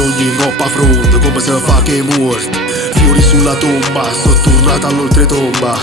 sogni in coppa fronte, come se fa che è morto. Fiori sulla tomba, sto tornato all'oltretomba.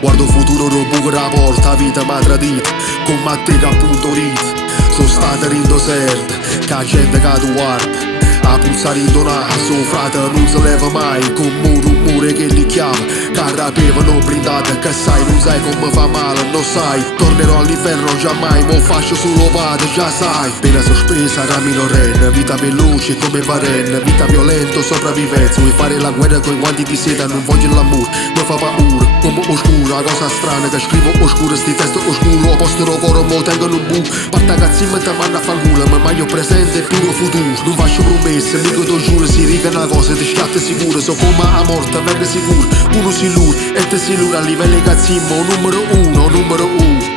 Guardo il futuro, non buco la porta, vita m'ha tradito, con Matte che appunto rit. Sono stato in deserto, che la gente che tu guarda, a puzzare in naso, frate non si leva mai, con un rumore che li chiama, che rapevano blindate, che sai, non sai come fa male, non sai, tornerò all'inferno giammai, mo faccio solo vado, già sai. Pena sospesa, ramino ren, vita veloce come varen, vita violento, sopravvivenza, vuoi fare la guerra con i guanti di seta, non voglio l'amore, mi fa paura, come oscura, cosa strana che scrivo oscura, sti testo oscuro, postero coro, mo tengono un bu, parta cazzimma e te manna a far culo, ma meglio presente e puro futuro, non faccio promesse, mica ti giuro, si riga una cosa, ti scatta sicuro, so come a morte, venga sicuro, uno si lura, e te si lura a livello cazzimmo, numero uno, numero uno.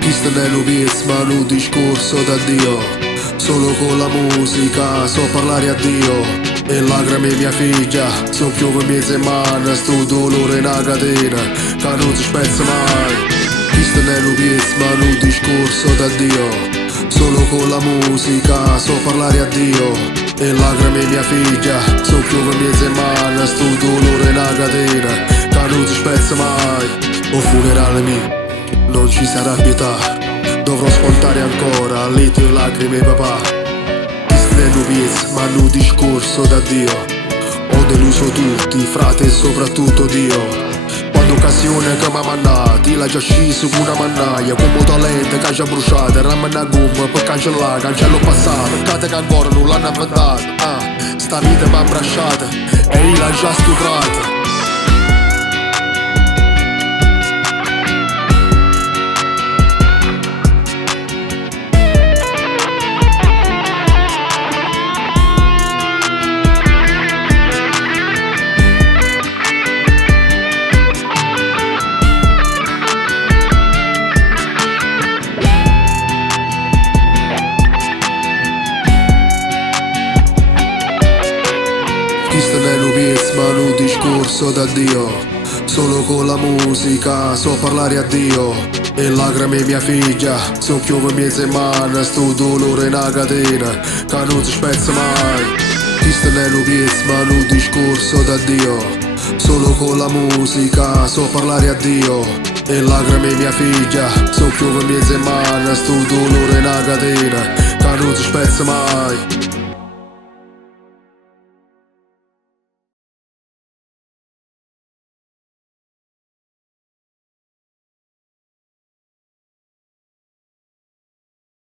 Questo non è lo piezzo, ma un discorso d'addio, solo con la musica so parlare a Dio. E lacrime mia figlia, so piove mezze mani, sto dolore in una catena, che non si spezza mai. Questo non è lo piezzo, ma un discorso d'addio, solo con la musica so parlare a Dio. E lacrime mia figlia, so piove mezze mani, sto dolore in una catena, che non si spezza mai. O funerale mio, non ci sarà pietà, dovrò scontare ancora le tue lacrime papà. Questo piezzo, ma un discorso d'addio, ho deluso tutti, frate e soprattutto Dio. Quando occasione che m'ha mandato, l'ha già sciso con una mannaia, come talento che ha già bruciato, ramena a gomma per cancellare, cancello passato, peccate che ancora non l'hanno inventato. Sta vita m'ha abbracciata e io l'ha già stuprata. Questo non è un piezzo, ma un discorso d'addio, solo con la musica so parlare a Dio. E lacrime mia figlia, so piove mezze mani, sto dolore in una catena, che non si spezza mai. Questo non è un piezzo, ma un discorso d'addio, solo con la musica so parlare a Dio. E lacrime mia figlia, so piove mezze mani, sto dolore in una catena, che non si spezza mai.